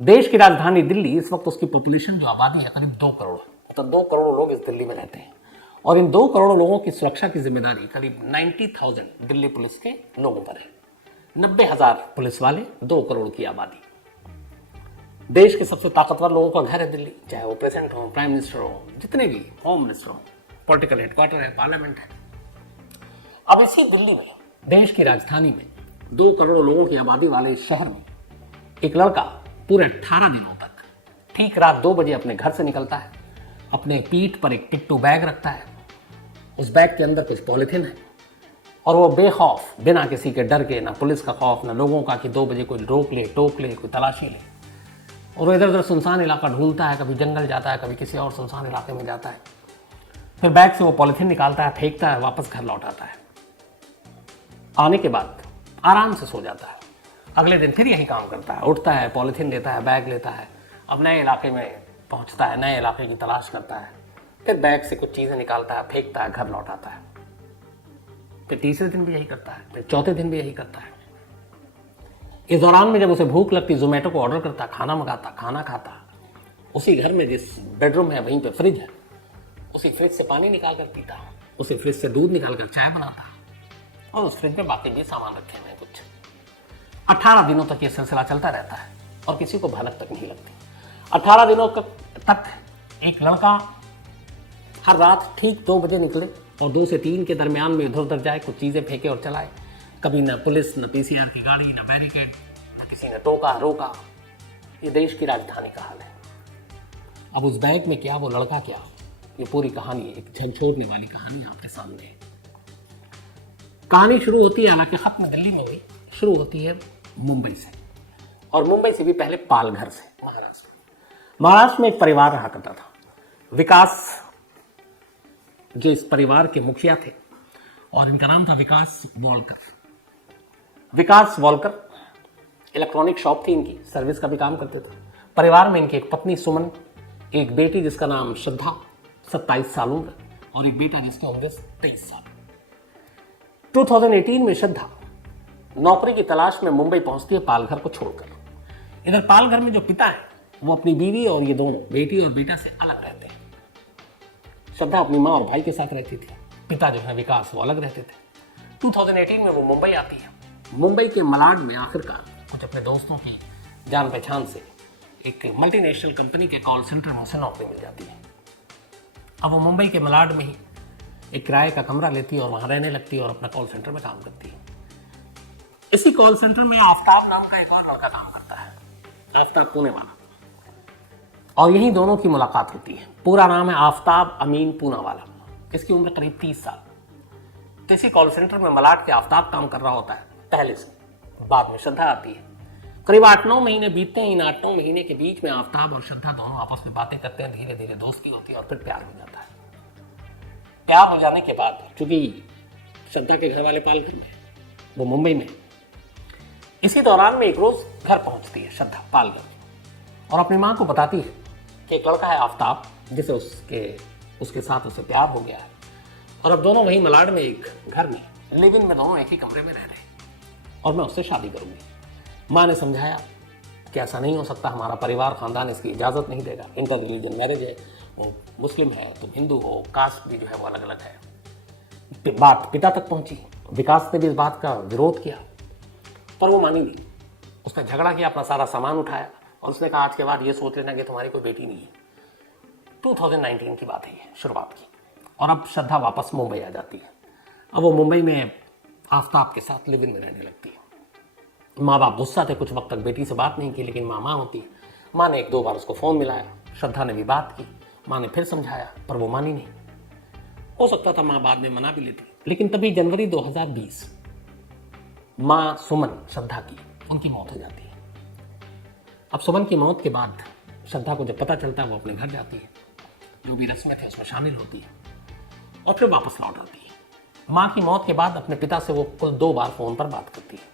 देश की राजधानी दिल्ली, इस वक्त उसकी पॉपुलेशन जो आबादी है करीब 2 करोड़, तो 2 करोड़ लोग इस दिल्ली में रहते हैं और इन 2 करोड़ लोगों की सुरक्षा की जिम्मेदारी करीब 90,000 दिल्ली पुलिस के लोगों पर है। 90,000 पुलिस वाले, 2 करोड़ की आबादी। देश के सबसे ताकतवर लोगों का घर है दिल्ली, चाहे वो प्रेसिडेंट हो, प्राइम मिनिस्टर हो, जितने भी, होम मिनिस्टर हो, पॉलिटिकल हेडक्वार्टर है, पार्लियामेंट है। अब इसी दिल्ली में, देश की राजधानी में, 2 करोड़ लोगों की आबादी वाले इस शहर में एक लड़का पूरे 18 दिनों तक ठीक रात 2 बजे अपने घर से निकलता है, अपने पीठ पर एक टिट्टू बैग रखता है, उस बैग के अंदर कुछ पॉलिथीन है और वो बेखौफ, बिना किसी के डर के, ना पुलिस का खौफ, ना लोगों का कि 2 बजे कोई रोक ले, टोक ले, कोई तलाशी ले, और वो इधर उधर सुनसान इलाका ढूंढता है, कभी जंगल जाता है, कभी किसी और सुनसान इलाके में जाता है, फिर बैग से वो पॉलिथीन निकालता है, फेंकता है, वापस घर लौट आता है। आने के बाद आराम से सो जाता है। अगले दिन फिर यही काम करता है, उठता है, पॉलिथीन लेता है, बैग लेता है, अब नए इलाके में पहुंचता है, नए इलाके की तलाश करता है, फिर बैग से कुछ चीज़ें निकालता है, फेंकता है, घर लौट आता है। फिर तीसरे दिन भी यही करता है, फिर चौथे दिन भी यही करता है। इस दौरान में जब उसे भूख लगती, जोमेटो को ऑर्डर करता, खाना मंगाता, खाना खाता, उसी घर में जिस बेडरूम है वहीं पे फ्रिज है, उसी फ्रिज से पानी निकाल कर पीता, उसी फ्रिज से दूध निकाल कर चाय बनाता और उस फ्रिज में बाकी भी सामान रखे हुए हैं कुछ। 18 दिनों तक ये सिलसिला चलता रहता है और किसी को भनक तक नहीं लगती। 18 दिनों तक एक लड़का हर रात ठीक 2 बजे निकले और 2 से 3 के दरमियान में इधर उधर जाए, कुछ चीज़ें फेंके और चलाए। कभी ना पुलिस, ना पीसीआर की गाड़ी, ना बैरिकेड, ना किसी ने टोका रोका। ये देश की राजधानी का हाल है। अब उस बैग में क्या, वो लड़का क्या, ये पूरी कहानी, एक झंझोड़ने वाली कहानी आपके सामने है। कहानी शुरू होती है, हालांकि खत्म दिल्ली में हुई, शुरू होती है मुंबई से, और मुंबई से भी पहले पालघर से, महाराष्ट्र। महाराष्ट्र में एक परिवार रहा करता था, विकास, जो इस परिवार के मुखिया थे और इनका नाम था विकास वॉलकर। विकास वॉलकर इलेक्ट्रॉनिक शॉप थी इनकी, सर्विस का भी काम करते थे। परिवार में इनकी एक पत्नी सुमन, एक बेटी जिसका नाम श्रद्धा 27 साल उम्र, और एक बेटा जिसकी उम्र 23 साल। 2018 में श्रद्धा नौकरी की तलाश में मुंबई पहुंचती है, पालघर को छोड़कर। इधर पालघर में जो पिता है वो अपनी बीवी और ये दोनों, बेटी और बेटा, से अलग रहते हैं। श्रद्धा अपनी माँ और भाई के साथ रहती थी, पिता जो है विकास वो अलग रहते थे। 2018 में वो मुंबई आती है। मुंबई के मलाड में आखिरकार कुछ अपने दोस्तों की जान पहचान से एक मल्टीनेशनल कंपनी के कॉल सेंटर में उसे नौकरी मिल जाती है। अब वो मुंबई के मलाड में ही एक किराए का कमरा लेती है और वहाँ रहने लगती है और अपना कॉल सेंटर में काम करती है। इसी कॉल सेंटर में आफ्ताब नाम का एक और लड़का काम करता है, आफ्ताब पुणे वाला, और यही दोनों की मुलाकात होती है। पूरा नाम है आफ्ताब अमीन पूनावाला। इसकी उम्र करीब 30 साल। तो इसी कॉल सेंटर में मलाड के आफ्ताब काम कर रहा होता है पहले से, बाद में श्रद्धा आती है। करीब 8-9 महीने बीतते हैं। इन 8-9 महीने के बीच में आफ्ताब और श्रद्धा दोनों आपस में बातें करते हैं, धीरे धीरे दोस्ती होती है और फिर प्यार हो जाता है। प्यार हो जाने के बाद, चूंकि श्रद्धा के घर वाले पालघर में, वो मुंबई में, इसी दौरान में एक रोज घर पहुंचती है श्रद्धा पालघर और अपनी माँ को बताती है कि एक लड़का है आफ्ताब, जिसे उसके साथ उसे प्यार हो गया है और अब दोनों वहीं मलाड में एक घर में, लिव इन में, दोनों एक ही कमरे में रह रहे हैं और मैं उससे शादी करूंगी। माँ ने समझाया कि ऐसा नहीं हो सकता, हमारा परिवार, खानदान इसकी इजाज़त नहीं देगा, इंटर रिलीजन मैरिज है, वो मुस्लिम है, तुम हिंदू हो, कास्ट भी जो है वो अलग अलग है। बात पिता तक पहुंची। विकास ने भी इस बात का विरोध किया पर वो मानी नहीं। उसने झगड़ा किया, अपना सारा सामान उठाया और उसने कहा आज के बाद ये सोच लेना कि तुम्हारी कोई बेटी नहीं है। 2019 की बात है ये, शुरुआत की। और अब श्रद्धा वापस मुंबई आ जाती है। अब वो मुंबई में आफ्ताब के साथ लिव इन में रहने लगती है। माँ बाप गुस्सा थे, कुछ वक्त तक बेटी से बात नहीं की, लेकिन माँ होती है। माँ ने 1-2 बार उसको फ़ोन मिलाया, श्रद्धा ने भी बात की, माँ ने फिर समझाया पर वो मानी नहीं। हो सकता था माँ बाद में मना भी लेती, लेकिन तभी जनवरी 2020 माँ सुमन, श्रद्धा की, उनकी मौत हो जाती है। अब सुमन की मौत के बाद श्रद्धा को जब पता चलता है, वो अपने घर जाती है, जो भी रस्में थे उसमें शामिल होती है और फिर वापस लौट आती है। माँ की मौत के बाद अपने पिता से वो कुल 2 बार फ़ोन पर बात करती है।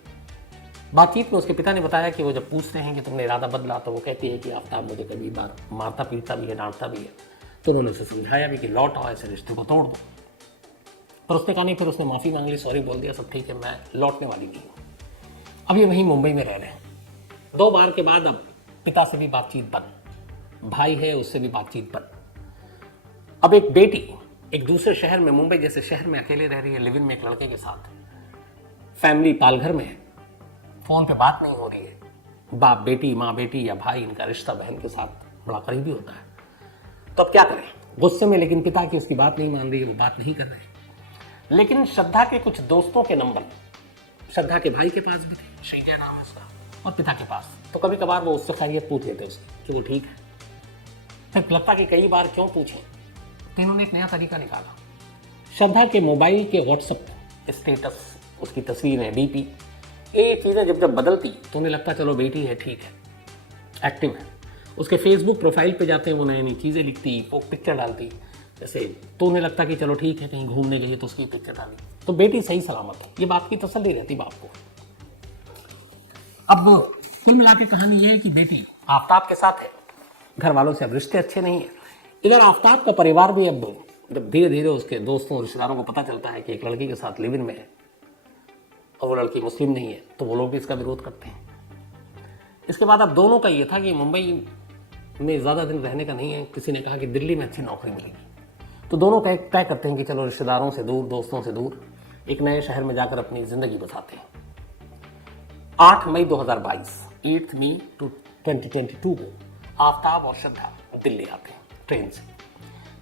बातचीत में उसके पिता ने बताया कि वो जब पूछते हैं कि तुमने इरादा बदला, तो वो कहती है कि आफ्ताब मुझे कभी बार मारता पीटता भी है, डांटता भी है, तो उन्होंने उसे समझाया भी कि लौट आओ, ऐसे रिश्ते को तोड़ दो। पर उसने कहा नहीं, फिर उसने माफ़ी मांग ली, सॉरी बोल दिया, सब ठीक है, मैं लौटने वाली नहीं हूँ। अब ये वहीं मुंबई में रह रहे हैं। 2 बार के बाद अब पिता से भी बातचीत बंद, भाई है उससे भी बातचीत बंद। अब एक बेटी एक दूसरे शहर में, मुंबई जैसे शहर में अकेले रह रही है, लिव इन में एक लड़के के साथ, फैमिली पालघर में है, फोन पे बात नहीं हो रही है। बाप बेटी, माँ बेटी या भाई, इनका रिश्ता बहन के साथ बड़ा करीबी होता है। तो अब क्या करें? गुस्से में लेकिन पिता की उसकी बात नहीं मान रही है, वो बात नहीं कर रहे। लेकिन श्रद्धा के कुछ दोस्तों के नंबर श्रद्धा के भाई के पास भी थे, श्रीजय नाम है उसका, और पिता के पास। तो कभी कभार वो उससे खैरियत पूछ लेते उसकी कि वो ठीक है। फिर लगता कि कई बार क्यों पूछें, तो इन्होंने एक नया तरीका निकाला। श्रद्धा के मोबाइल के व्हाट्सएप स्टेटस, उसकी तस्वीरें, डीपी, ये चीज़ें जब जब बदलती तो उन्हें लगता चलो बेटी है, ठीक है, एक्टिव है। उसके फेसबुक प्रोफाइल पे जाते हैं, वो नई नई चीज़ें लिखती, वो पिक्चर डालती जैसे, तो उन्हें लगता कि चलो ठीक है, कहीं घूमने गई है तो उसकी पिक्चर डाली, तो बेटी सही सलामत है। ये बात की तसल्ली रहती बाप को। अब कुल मिला के कहानी ये है कि बेटी आफ्ताब के साथ है, घर वालों से अब रिश्ते अच्छे नहीं है। इधर आफ्ताब का परिवार भी अब जब धीरे धीरे उसके दोस्तों रिश्तेदारों को पता चलता है कि एक लड़की के साथ लिव इन में है और वो लड़की मुस्लिम नहीं है, तो वो लोग भी इसका विरोध करते हैं। इसके बाद अब दोनों का ये था कि मुंबई में ज़्यादा दिन रहने का नहीं है। किसी ने कहा कि दिल्ली में अच्छी नौकरी मिलेगी, तो दोनों तय करते हैं कि चलो रिश्तेदारों से दूर, दोस्तों से दूर, एक नए शहर में जाकर अपनी ज़िंदगी बसाते हैं। 8 मई 2022, 8 मई 2022 को आफ्ताब और श्रद्धा दिल्ली आते हैं ट्रेन से।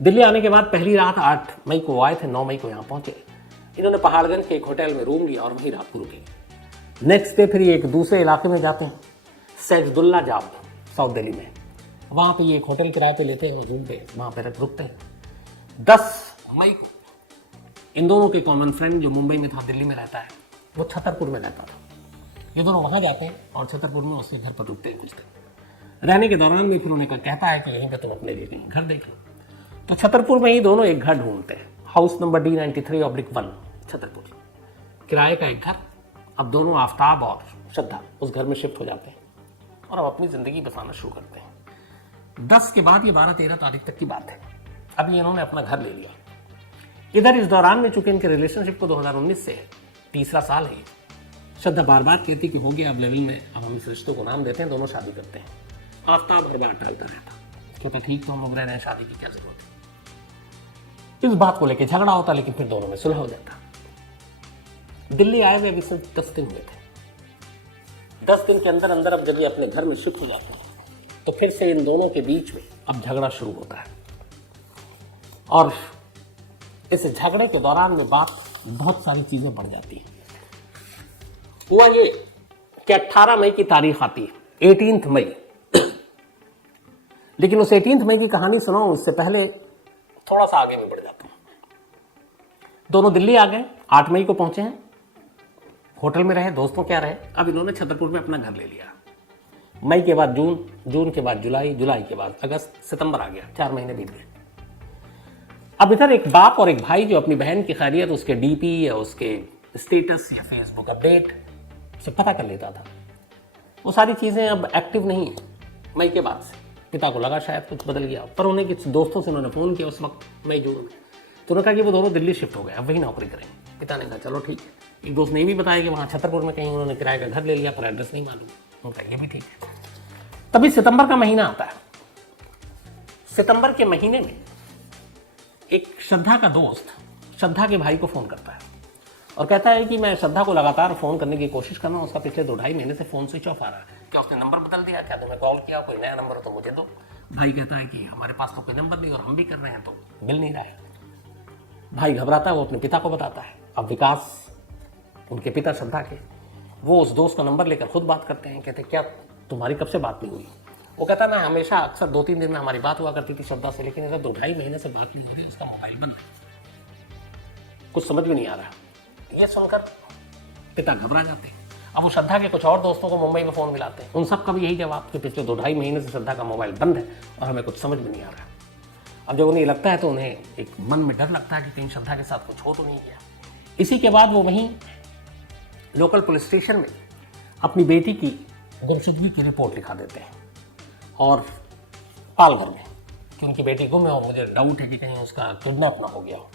दिल्ली आने के बाद पहली रात 8 मई को आए थे, 9 मई को यहाँ पहुंचे। इन्होंने पहाड़गंज के एक होटल में रूम लिया और वहीं रात को रुके। नेक्स्ट डे फिर ये एक दूसरे इलाके में जाते हैं, सैजुद्दौला जाब, साउथ दिल्ली में। वहाँ पे ये एक होटल किराए पे लेते हैं और रूम पे वहाँ पे रुकते हैं। 10 मई को इन दोनों के कॉमन फ्रेंड जो मुंबई में था, दिल्ली में रहता है, वो छतरपुर में रहता था। ये दोनों वहाँ जाते हैं और छतरपुर में उसके घर पर रुकते हैं कुछ दिन। रहने के दौरान में फिर उन्हें कहता है कि यहीं पे तुम अपने लिए कहीं घर देख लो। तो छतरपुर में ही दोनों एक घर ढूंढते हैं, हाउस नंबर D93/1 छतरपुर, किराए का एक घर। अब दोनों आफ्ताब और श्रद्धा उस घर में शिफ्ट हो जाते हैं और अब अपनी ज़िंदगी बसाना शुरू करते हैं। 10 के बाद ये 12-13 तारीख तक की बात है। अभी इन्होंने अपना घर ले लिया। इधर इस दौरान में चूंकि इनके रिलेशनशिप को 2019 से तीसरा साल है, श्रद्धा बार बार कहती कि हो गया अब लेवल में, अब हम इस रिश्तों को नाम देते हैं, दोनों शादी करते हैं। आफ्ताब हर बार टालता रहता, क्योंकि ठीक तो हम लोग रह रहे हैं, शादी की क्या जरूरत है। इस बात को लेकर झगड़ा होता, लेकिन फिर दोनों में सुलह हो जाता। दिल्ली आए हुए अभी सिर्फ 10 दिन हुए थे। 10 दिन के अंदर अंदर अब जब ये अपने घर में शिफ्ट हो जाते हैं तो फिर से इन दोनों के बीच में अब झगड़ा शुरू होता है। और इस झगड़े के दौरान में बात बहुत सारी चीजें बढ़ जाती हैं। हुआ ये कि 18 मई की तारीख आती है, 18 मई। लेकिन उस 18 मई की कहानी सुनाऊं उससे पहले थोड़ा सा आगे में बढ़ जाता हूं। दोनों दिल्ली आ गए, 8 मई को पहुंचे हैं, होटल में रहे, दोस्तों क्या रहे। अब इन्होंने छतरपुर में अपना घर ले लिया। मई के बाद जून, जून के बाद जुलाई, जुलाई के बाद अगस्त, सितंबर आ गया, 4 महीने बीत गए। अब इधर एक बाप और एक भाई जो अपनी बहन की खैरियत उसके डीपी या उसके स्टेटस या फेसबुक अपडेट से पता कर लेता था, वो सारी चीज़ें अब एक्टिव नहीं है मई के बाद से। पिता को लगा शायद कुछ बदल गया, पर उन्हें कुछ दोस्तों से उन्होंने फ़ोन किया उस वक्त मई जून में, तो उन्होंने कहा कि वो दोनों दिल्ली शिफ्ट हो गए, अब वही नौकरी करेंगे। पिता ने कहा चलो ठीक है। एक दोस्त ने भी बताया कि वहाँ छतरपुर में कहीं उन्होंने किराए का घर ले लिया, पर एड्रेस नहीं मालूम। उनका ये भी ठीक है। तभी सितंबर का महीना आता है। सितंबर के महीने में एक श्रद्धा का दोस्त श्रद्धा के भाई को फ़ोन करता है और कहता है कि मैं श्रद्धा को लगातार फ़ोन करने की कोशिश कर रहा हूँ, उसका पिछले 2-2.5 महीने से फ़ोन स्विच ऑफ आ रहा है। क्या उसने नंबर बदल दिया? क्या तुम्हें कॉल किया? कोई नया नंबर हो तो मुझे दो। भाई कहता है कि हमारे पास तो कोई नंबर नहीं और हम भी कर रहे हैं तो मिल नहीं रहा है। भाई घबराता है, वो अपने पिता को बताता है। अब विकास, उनके पिता श्रद्धा के, वो उस दोस्त का नंबर लेकर खुद बात करते हैं। कहते क्या तुम्हारी कब से बात नहीं हुई? वो कहता ना हमेशा अक्सर 2-3 दिन में हमारी बात हुआ करती थी श्रद्धा से, लेकिन इधर 2-2.5 महीने से बात नहीं हो रही, उसका मोबाइल बंद है, कुछ समझ में नहीं आ रहा। ये सुनकर पिता घबरा जाते हैं। अब वो श्रद्धा के कुछ और दोस्तों को मुंबई में फ़ोन मिलाते हैं, उन सब का भी यही जवाब कि पिछले 2-2.5 महीने से श्रद्धा का मोबाइल बंद है और हमें कुछ समझ में नहीं आ रहा। अब जब उन्हें लगता है तो उन्हें एक मन में डर लगता है कि कहीं श्रद्धा के साथ कुछ हो तो नहीं गया। इसी के बाद वो वहीं लोकल पुलिस स्टेशन में अपनी बेटी की गुमशुदगी की रिपोर्ट लिखा देते हैं और पालघर में कि उनकी बेटी गुम है और मुझे डाउट है कि कहीं उसका किडनैप ना हो गया हो।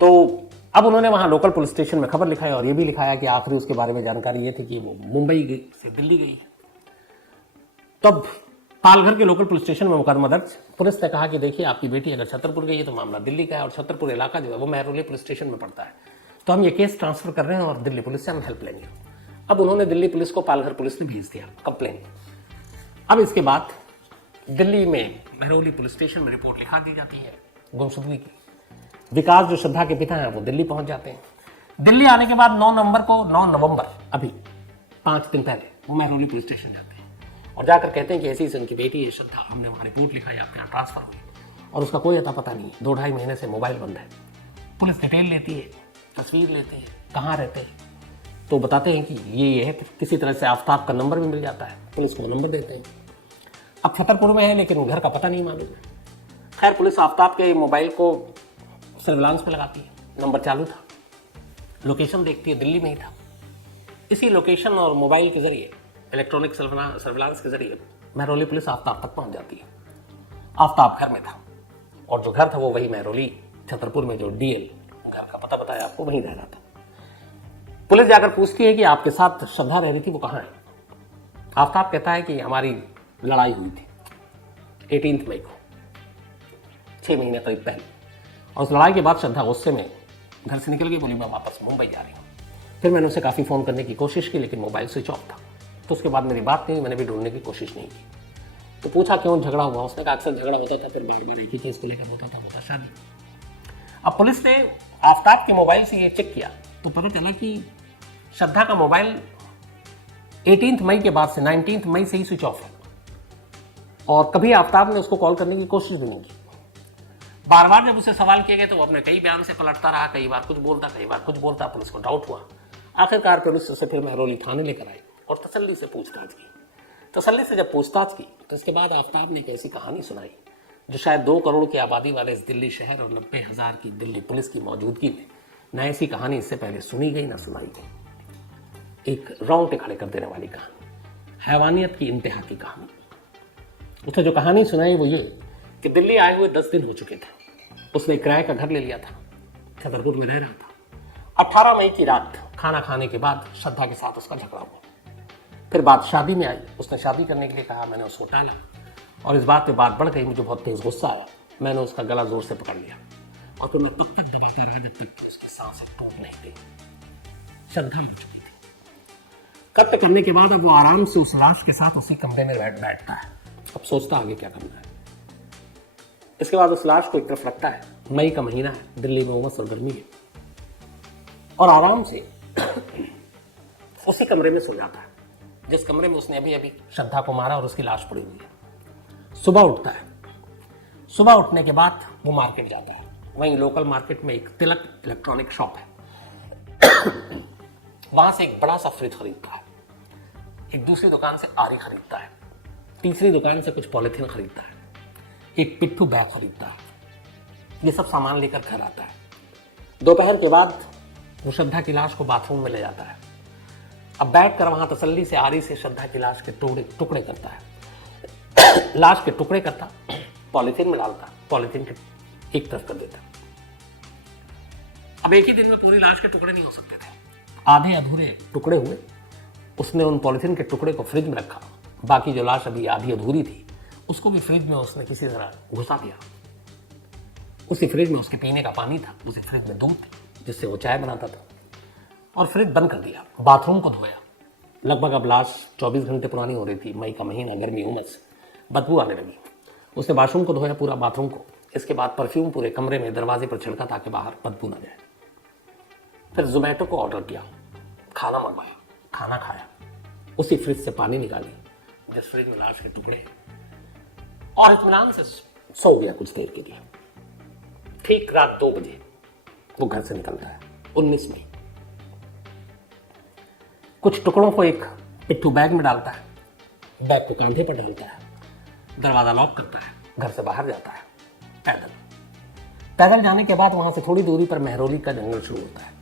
तो अब उन्होंने वहाँ लोकल पुलिस स्टेशन में खबर लिखाई और ये भी लिखाया कि आखिरी उसके बारे में जानकारी ये थी कि वो मुंबई से दिल्ली गई है। तब पालघर के लोकल पुलिस स्टेशन में मुकदमा दर्ज। पुलिस ने कहा कि देखिए आपकी बेटी अगर छतरपुर गई है तो मामला दिल्ली का है और छतरपुर इलाका जो है वो महरौली पुलिस स्टेशन में पड़ता है, तो हम ये केस ट्रांसफर कर रहे हैं और दिल्ली पुलिस से हम हेल्प लेंगे। अब उन्होंने दिल्ली पुलिस को पालघर पुलिस ने भेज दिया कंप्लेन। अब इसके बाद दिल्ली में महरौली पुलिस स्टेशन में रिपोर्ट लिखा दी जाती है गुमशुदगी की। विकास जो श्रद्धा के पिता हैं वो दिल्ली पहुंच जाते हैं। दिल्ली आने के बाद 9 नवंबर अभी 5 दिन पहले वो महरौली पुलिस स्टेशन जाते हैं और जाकर कहते हैं कि ऐसी उनकी बेटी है श्रद्धा, हमने वहाँ रिपोर्ट लिखा है, आपके यहाँ ट्रांसफर हुई और उसका कोई अता पता नहीं है। 2-2.5 महीने से मोबाइल बंद है। पुलिस डिटेल लेती है, तस्वीर लेते हैं, कहाँ रहते हैं, तो बताते हैं कि ये है। किसी तरह से आफ्ताब का नंबर भी मिल जाता है, पुलिस को नंबर देते हैं। अब छतरपुर में है लेकिन घर का पता नहीं मालूम है। खैर पुलिस आफ्ताब के मोबाइल को सर्विलांस में लगाती है, नंबर चालू था, लोकेशन देखती है, दिल्ली में ही था। इसी लोकेशन और मोबाइल के जरिए, इलेक्ट्रॉनिक सर्विलांस के जरिए महरौली पुलिस आफ्ताब तक पहुंच जाती है। आफ्ताब घर में था और जो घर था वो वही महरौली छतरपुर में जो डीएल घर का पता बताया आपको, वहीं रह रहा था। पुलिस जाकर पूछती है कि आपके साथ श्रद्धा रह रही थी, वो कहाँ है? आफ्ताब कहता है कि हमारी लड़ाई हुई थी 18 मई को, 6 महीने करीब पहले, और उस लड़ाई के बाद श्रद्धा गुस्से में घर से निकल गई, बोली मैं वापस मुंबई जा रही हूँ। फिर मैंने उसे काफ़ी फ़ोन करने की कोशिश की लेकिन मोबाइल स्विच ऑफ था। तो उसके बाद मेरी बात नहीं, मैंने भी ढूंढने की कोशिश नहीं की। तो पूछा क्यों झगड़ा हुआ? उसने कहा अक्सर झगड़ा होता था, फिर बार बार एक ही चीज़ को लेकर होता था शादी। अब पुलिस ने आफ्ताब के मोबाइल से ये चेक किया तो पता चला कि श्रद्धा का मोबाइल 18 मई के बाद से 19 मई से ही स्विच ऑफ है और कभी आफ्ताब ने उसको कॉल करने की कोशिश भी नहीं की। बार बार जब उसे सवाल किए गए तो वो अपने कई बयान से पलटता रहा, कई बार कुछ बोलता, कई बार कुछ बोलता। पुलिस को डाउट हुआ। आखिरकार पुलिस उसे फिर महरौली थाने लेकर आई और तसल्ली से पूछताछ की। तसल्ली से जब पूछताछ की तो इसके बाद आफ्ताब ने एक ऐसी कहानी सुनाई जो शायद 2 करोड़ की आबादी वाले इस दिल्ली शहर और 90,000 की दिल्ली पुलिस की मौजूदगी में न ऐसी कहानी इससे पहले सुनी गई न सुनाई गई। एक रोंगटे खड़े कर देने वाली कहानी, हैवानियत की इंतहा की कहानी। उसने जो कहानी सुनाई वो ये कि दिल्ली आए हुए 10 दिन हो चुके थे। उसने किराए का घर ले लिया था, छतरपुर में रह रहा था। 18 मई की रात खाना खाने के बाद श्रद्धा के साथ उसका झगड़ा हुआ। फिर बात शादी में आई, उसने शादी करने के लिए कहा, मैंने उसको टाला और इस बात पे बात बढ़ गई। मुझे बहुत तेज गुस्सा आया, मैंने उसका गला जोर से पकड़ लिया और फिर मैं तब तक दबाता रहा जब तक कि उसकी सांसें टूट नहीं गई। श्रद्धा मर चुकी थी। कत्ल करने के बाद अब वो आराम से उस लाश के साथ उसी कमरे में बैठता है। अब सोचता आगे क्या करना है। इसके बाद उस लाश को एक तरफ रखता है। मई का महीना है, दिल्ली में उमस और गर्मी है और आराम से उसी कमरे में सो जाता है जिस कमरे में उसने अभी अभी श्रद्धा को मारा और उसकी लाश पड़ी हुई है। सुबह उठता है। सुबह उठने के बाद वो मार्केट जाता है। वहीं लोकल मार्केट में एक तिलक इलेक्ट्रॉनिक शॉप है। वहां से एक बड़ा सा फ्रिज खरीदता है। एक दूसरी दुकान से आरी खरीदता है। तीसरी दुकान से कुछ पॉलिथीन खरीदता है। एक पिट्ठू बैग खरीदता है। ये सब सामान लेकर घर आता है। दोपहर के बाद वो श्रद्धा की लाश को बाथरूम में ले जाता है। अब बैठकर वहां तसल्ली से आरी से श्रद्धा की लाश के टुकड़े करता है। लाश के टुकड़े करता, पॉलिथीन में डालता, पॉलिथीन के एक तरफ कर देता। अब एक ही दिन में पूरी लाश के टुकड़े नहीं हो सकते थे, आधे अधूरे टुकड़े हुए। उसने उन पॉलिथीन के टुकड़े को फ्रिज में रखा। बाकी जो लाश अभी आधी अधूरी थी उसको भी फ्रिज में उसने किसी तरह घुसा दिया। उसी फ्रिज में उसके पीने का पानी था, उसी फ्रिज में दूध थी जिससे वो चाय बनाता था और फ्रिज बंद कर दिया। बाथरूम को धोया। लगभग अब लाश 24 घंटे पुरानी हो रही थी। मई का महीना, गर्मी, उमस, बदबू आने लगी। उसने बाथरूम को धोया, पूरा बाथरूम को। इसके बाद परफ्यूम पूरे कमरे में दरवाजे पर छिड़का ताकि बाहर बदबू ना जाए। फिर जोमेटो को ऑर्डर किया, खाना मंगवाया, खाना खाया। उसी फ्रिज से पानी निकाली जिस फ्रिज में लाश के टुकड़े, और इत्मीनान से सो गया कुछ देर के लिए। ठीक रात 2 बजे वो घर से निकलता है। 19 मई। कुछ टुकड़ों को एक पिट्ठू बैग में डालता है, बैग को कांधे पर डालता है, दरवाजा लॉक करता है, घर से बाहर जाता है पैदल जाने के बाद वहां से थोड़ी दूरी पर महरौली का जंगल शुरू होता है।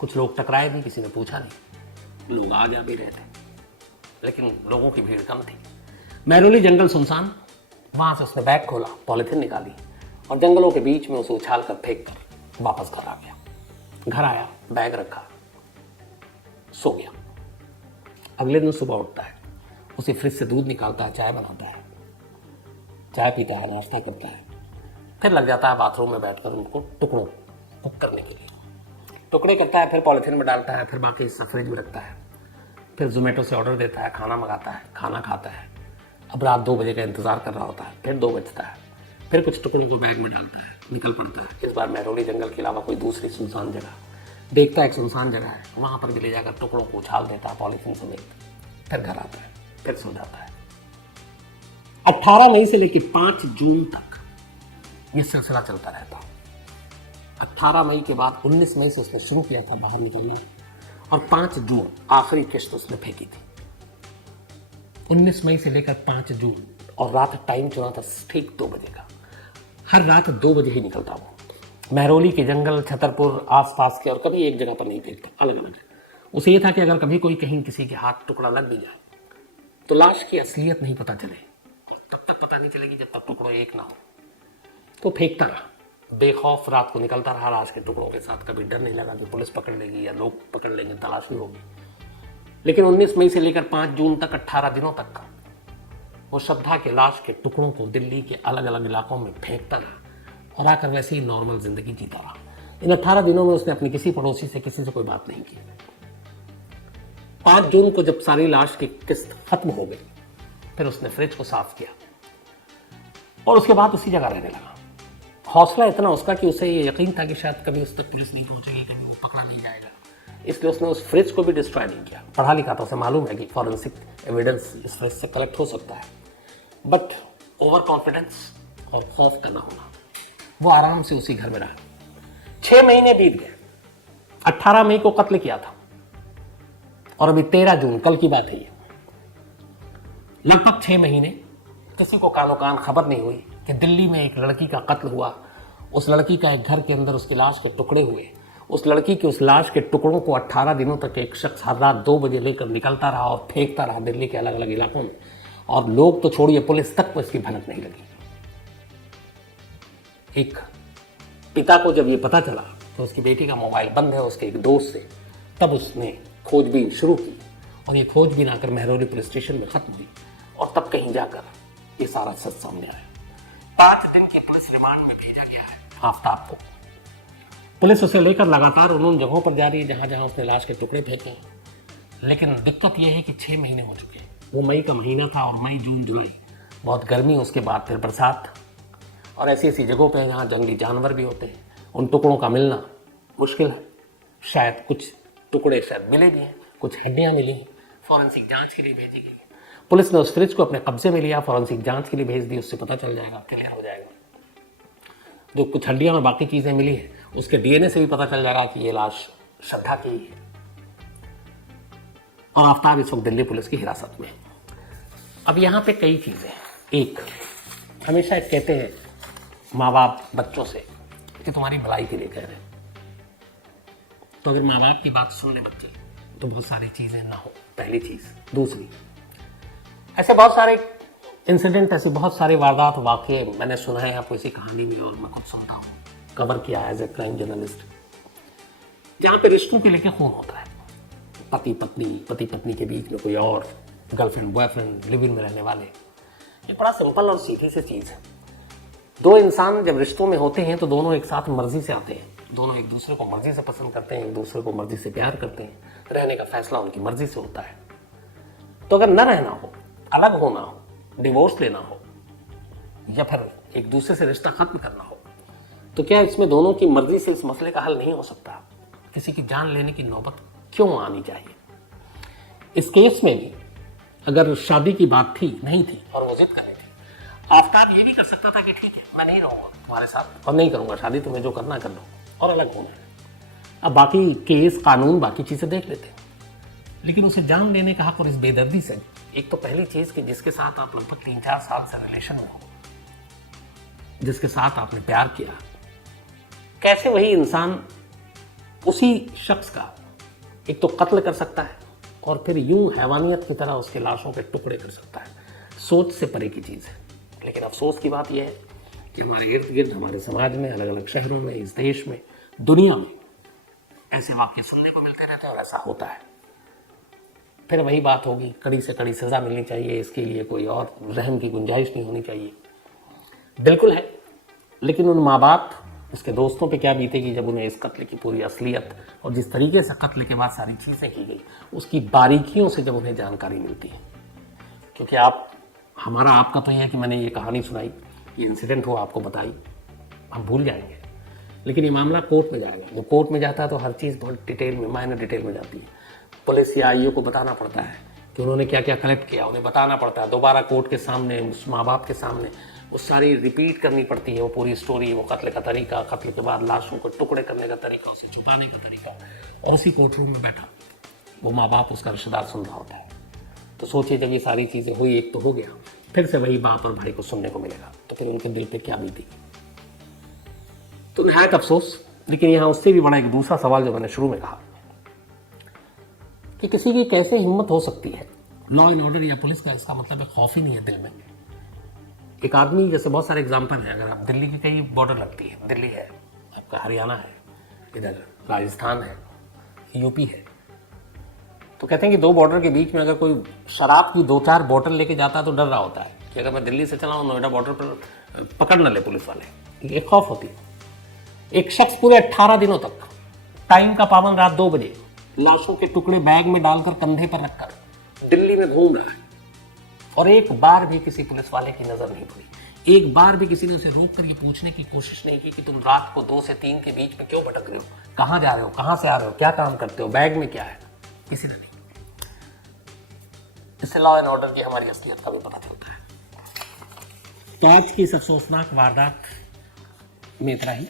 कुछ लोग टकराए भी, किसी ने पूछा नहीं। लोग आ जा भी रहे थे लेकिन लोगों की भीड़ कम थी। महरौली जंगल सुनसान। वहां से उसने बैग खोला, पॉलिथीन निकाली और जंगलों के बीच में उसे उछाल कर फेंक कर वापस घर आ गया। घर आया, बैग रखा, सो गया। अगले दिन सुबह उठता है। उसी फ्रिज से दूध निकालता है, चाय बनाता है, चाय पीता है, नाश्ता करता है, फिर लग जाता है बाथरूम में बैठकर उनको टुकड़ों कुक करने के लिए। टुकड़े करता है, फिर पॉलिथीन में डालता है, फिर बाकी हिस्सा फ्रिज में रखता है, फिर जोमेटो से ऑर्डर देता है, खाना मंगाता है, खाना खाता है। अब रात 2 बजे का इंतजार कर रहा होता है, फिर 2 बजता है, फिर कुछ टुकड़ों को बैग में डालता है, निकल पड़ता है। इस बार महरौली जंगल के अलावा कोई दूसरी सुनसान जगह देखता है, एक सुनसान जगह है, वहाँ पर भी ले जाकर टुकड़ों को उछाल देता है पॉलीथीन समेत, फिर घर आता है, फिर सो जाता है। 18 मई से लेकर 5 जून तक ये सिलसिला चलता रहता। 18 मई के बाद 19 मई से उसने शुरू किया था बाहर निकलना, और 5 जून आखिरी किस्त उसने फेंकी थी। 19 मई से लेकर 5 जून, और रात टाइम चुना था ठीक 2 बजे का। हर रात 2 बजे ही निकलता वो। महरौली के जंगल, छतरपुर, आसपास के, और कभी एक जगह पर नहीं फेंकता, अलग अलग। उसे ये था कि अगर कभी कोई कहीं किसी के हाथ टुकड़ा लग भी जाए तो लाश की असलियत नहीं पता चले, और तब तक पता नहीं चलेगी जब तक टुकड़ों एक ना हो। तो फेंकता रहा, बेखौफ रात को निकलता रहा लाश के टुकड़ों के साथ। कभी डर नहीं लगा कि पुलिस पकड़ लेगी या लोग पकड़ लेंगे, तलाशी होगी। लेकिन 19 मई से लेकर 5 जून तक, 18 दिनों तक वो श्रद्धा के लाश के टुकड़ों को दिल्ली के अलग अलग इलाकों में फेंकता रहा, और आकर वैसे ही नॉर्मल जिंदगी जीता रहा। इन 18 दिनों में उसने अपनी किसी पड़ोसी से, किसी से कोई बात नहीं की। 5 जून को जब सारी लाश की किस्त खत्म हो गई, फिर उसने फ्रिज को साफ किया, और उसके बाद उसी जगह रहने लगा। हौसला इतना उसका कि उसे ये यकीन था कि शायद कभी उस तक पुलिस नहीं पहुंचेगी, कभी वो पकड़ा नहीं जाएगा, इसलिए उसने उस फ्रिज को भी डिस्ट्रॉय नहीं किया। पढ़ा लिखा था, उसे मालूम है कि फॉरेंसिक एविडेंस इस फ्रिज से कलेक्ट हो सकता है, बट ओवर कॉन्फिडेंस और खौफ का ना होना, वो आराम से उसी घर में रहा। 6 महीने बीत गए। 18 मई को कत्ल किया था, और अभी 13 जून, कल की बात है ये। लगभग 6 महीने किसी को कानो कान खबर नहीं हुई कि दिल्ली में एक लड़की का कत्ल हुआ। उस लड़की का एक घर के अंदर उसकी लाश के टुकड़े हुए। उस लड़की के उस लाश के टुकड़ों को 18 दिनों तक एक शख्स हर रात 2 बजे लेकर निकलता रहा और फेंकता रहा दिल्ली के अलग अलग इलाकों में, और लोग तो छोड़िए, पुलिस तक को इसकी भनक नहीं लगी। एक पिता को जब ये पता चला तो उसकी बेटी का मोबाइल बंद है उसके एक दोस्त से, तब उसने खोजबीन शुरू की, और ये खोजबीन आकर महरौली पुलिस स्टेशन में खत्म हुई, और तब कहीं जाकर ये सारा सच सामने आया। 5 दिन के पुलिस रिमांड में भेजा गया है आफताब को। पुलिस उसे लेकर लगातार उन जगहों पर जा रही है जहां जहां उसने लाश के टुकड़े फेंके हैं। लेकिन दिक्कत यह है कि 6 महीने हो चुके हैं। वो मई का महीना था, और मई, जून, जुलाई, बहुत गर्मी, उसके बाद फिर बरसात, और ऐसी ऐसी जगहों पे जहाँ जंगली जानवर भी होते हैं, उन टुकड़ों का मिलना मुश्किल है। शायद कुछ टुकड़े शायद मिले भी हैं, कुछ हड्डियाँ मिली हैं, फॉरेंसिक जांच के लिए भेजी गई। पुलिस ने उस फ्रिज को अपने कब्जे में लिया, फॉरेंसिक जांच के लिए भेज दी, उससे पता चल जाएगा, क्लियर हो जाएगा। जो कुछ हड्डियाँ और बाकी चीज़ें मिली है, उसके डीएनए से भी पता चल जाएगा कि ये लाश श्रद्धा की है। और आफताब इस वक्त दिल्ली पुलिस की हिरासत में है। अब यहाँ पे कई चीज़ें हैं। एक, हमेशा कहते हैं माँ बाप बच्चों से कि तुम्हारी भलाई के लिए कह रहे हैं, तो अगर माँ बाप की बात सुन ले बच्चे तो बहुत सारी चीज़ें ना हो, पहली चीज़। दूसरी, ऐसे बहुत सारे इंसिडेंट, ऐसी बहुत सारे वारदात वाक़े मैंने सुना है आपको इसी कहानी में, और मैं खुद सुनता हूँ, कवर किया एज ए क्राइम जर्नलिस्ट, जहाँ पे रिश्तों के लेके खून होता है। पति पत्नी के बीच में कोई और, गर्लफ्रेंड बॉयफ्रेंड, लिव इन में रहने वाले। ये बड़ा सिंपल और सीधी सी चीज़ है। 2 इंसान जब रिश्तों में होते हैं तो दोनों एक साथ मर्जी से आते हैं, दोनों एक दूसरे को मर्जी से पसंद करते हैं, एक दूसरे को मर्जी से प्यार करते हैं, रहने का फैसला उनकी मर्जी से होता है। तो अगर न रहना हो, अलग होना हो, डिवोर्स लेना हो, या फिर एक दूसरे से रिश्ता खत्म करना हो, तो क्या इसमें दोनों की मर्जी से इस मसले का हल नहीं हो सकता? किसी की जान लेने की नौबत क्यों आनी चाहिए? इस केस में भी अगर शादी की बात थी, नहीं थी, और वो जिद कर रही थी, आफताब ये भी कर सकता था कि ठीक है, मैं नहीं रहूंगा तुम्हारे साथ और नहीं करूंगा शादी, तुम्हें जो करना कर लो, और अलग होना है। अब बाकी केस, कानून, बाकी चीजें देख लेते हैं, लेकिन उसे जान लेने का हक, और इस बेदर्दी से। एक तो पहली चीज कि जिसके साथ आप लगभग 3-4 साल से रिलेशन में हो, जिसके साथ आपने प्यार किया, कैसे वही इंसान उसी शख्स का एक तो कत्ल कर सकता है, और फिर यूं हैवानियत की तरह उसके लाशों के टुकड़े कर सकता है? सोच से परे की चीज़ है। लेकिन अफसोस की बात यह है कि हमारे इर्द गिर्द, हमारे समाज में, अलग अलग शहरों में, इस देश में, दुनिया में ऐसे वाक्य सुनने को मिलते रहते हैं, और ऐसा होता है। फिर वही बात होगी, कड़ी से कड़ी सज़ा मिलनी चाहिए, इसके लिए कोई और रहम की गुंजाइश नहीं होनी चाहिए। बिल्कुल है, लेकिन उन माँ बाप, उसके दोस्तों पे क्या बीतेगी जब उन्हें इस कत्ल की पूरी असलियत और जिस तरीके से कत्ल के बाद सारी चीज़ें की गई उसकी बारीकियों से जब उन्हें जानकारी मिलती है। क्योंकि आपका तो यह है कि मैंने ये कहानी सुनाई, ये इंसिडेंट हुआ, आपको बताई, हम भूल जाएंगे, लेकिन ये मामला कोर्ट में जाएगा। जब कोर्ट में जाता है तो हर चीज़ बहुत डिटेल में, माइनर डिटेल में जाती है। पुलिस या आईओ को बताना पड़ता है कि उन्होंने क्या क्या कलेक्ट किया, उन्हें बताना पड़ता है दोबारा कोर्ट के सामने, उस माँ बाप के सामने वो सारी रिपीट करनी पड़ती है, वो पूरी स्टोरी, वो कत्ल का तरीका, कत्ल के बाद लाशों को टुकड़े करने का तरीका, उसे छुपाने का तरीका, और उसी कोर्ट रूम में बैठा वो माँ बाप, उसका रिश्तेदार सुन रहा होता है। तो सोचिए, जब ये सारी चीज़ें हुई, एक तो हो गया, फिर से वही बाप और भाई को सुनने को मिलेगा, तो फिर उनके दिल पे क्या बीती। तो नहायत अफसोस। लेकिन यहाँ उससे भी बड़ा एक दूसरा सवाल जो मैंने शुरू में कहा कि किसी की कैसे हिम्मत हो सकती है, लॉ एंड ऑर्डर या पुलिस का इसका मतलब है खौफ ही नहीं है दिल में। एक आदमी, जैसे बहुत सारे एग्जाम्पल हैं, अगर आप दिल्ली की कई बॉर्डर लगती है, दिल्ली है, आपका हरियाणा है, इधर राजस्थान है, यूपी है, तो कहते हैं कि दो बॉर्डर के बीच में अगर कोई शराब की 2-4 बोतल लेके जाता है तो डर रहा होता है कि अगर मैं दिल्ली से चला हूँ नोएडा बॉर्डर पर पकड़ न ले पुलिस वाले, एक खौफ होती है। एक शख्स पूरे 18 दिनों तक टाइम का पाबंद, रात 2 बजे लाशों के टुकड़े बैग में डालकर कंधे पर रखकर दिल्ली में घूम रहा है, और एक बार भी किसी पुलिस वाले की नजर नहीं पड़ी, एक बार भी किसी ने उसे रोक कर ये पूछने की कोशिश नहीं की कि तुम रात को 2 से 3 के बीच में क्यों भटक रहे हो, कहाँ जा रहे हो, कहाँ से आ रहे हो, क्या काम करते हो, बैग में क्या है, किसी ने नहीं। इससे लॉ एंड ऑर्डर की हमारी असलियत का भी पता चलता है। तो आज की इस अफसोसनाक वारदात में इतना ही।